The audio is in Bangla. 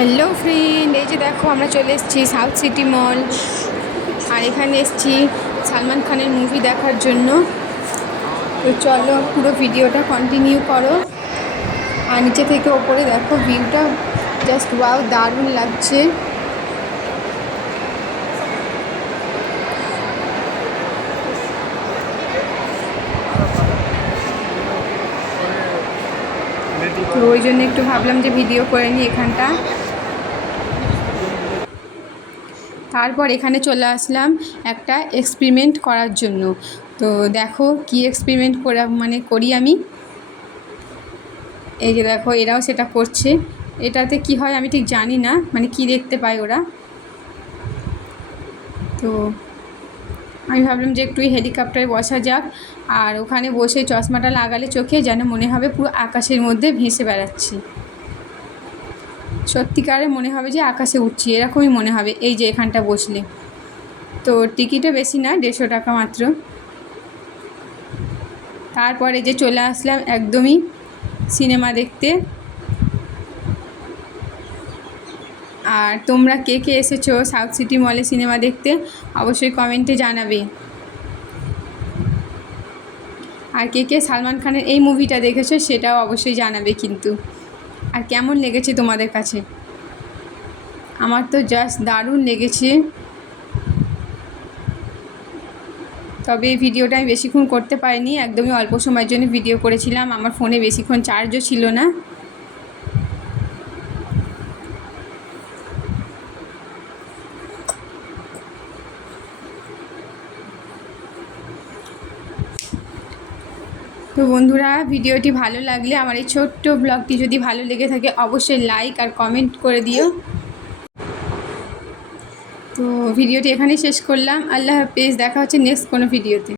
হ্যালো ফ্রেন্ড, এই যে দেখো আমরা চলে এসেছি সাউথ সিটি মল। আর এখানে এসেছি সালমান খানের মুভি দেখার জন্য। তো চলো পুরো ভিডিওটা কন্টিনিউ করো। আর নিচে থেকে ওপরে দেখো ভিউটা জাস্ট ওয়াও, দারুণ লাগছে। তো ওই জন্য একটু ভাবলাম যে ভিডিও করে নিই এখানটা। তারপর এখানে চলে আসলাম একটা এক্সপেরিমেন্ট করার জন্য। তো দেখো কি এক্সপেরিমেন্ট করি আমি। এই যে দেখো এরাও সেটা করছে। এটাতে কি হয় আমি ঠিক জানি না, কি দেখতে পায় ওরা। তো আমি ভাবলাম যে একটু হেলিকপ্টারে বসা যাক, আর ওখানে বসে চশমাটা লাগালে চোখে যেন মনে হবে পুরো আকাশের মধ্যে ভেসে বেড়াচ্ছি। সত্যিকারে মনে হবে যে আকাশে উঠছি, এরকমই মনে হবে এই যে এখানটা বসলে। তো টিকিটও বেশি না, 150 টাকা মাত্র। তারপরে যে চলে আসলাম একদমই সিনেমা দেখতে। আর তোমরা কে কে এসেছো সাউথ সিটি মলে সিনেমা দেখতে অবশ্যই কমেন্টে জানাবে। আর কে কে সালমান খানের এই মুভিটা দেখেছো সেটাও অবশ্যই জানাবে কিন্তু। আর কেমন লেগেছে তোমাদের কাছে? আমার তো জাস্ট দারুণ লেগেছে। তবে এই ভিডিওটা আমি বেশিক্ষণ করতে পারিনি, একদমই অল্প সময়ের জন্য ভিডিও করেছিলাম। আমার ফোনে বেশিক্ষণ চার্জও ছিল না। তো বন্ধুরা, ভিডিওটি ভালো লাগলে আমার এই ছোট্ট ব্লগটি যদি ভালো লেগে থাকে অবশ্যই লাইক আর কমেন্ট করে দিও। তো ভিডিওটি এখানেই শেষ করলাম। আল্লাহ হাফেজ, দেখা হচ্ছে নেক্সট কোনো ভিডিওতে।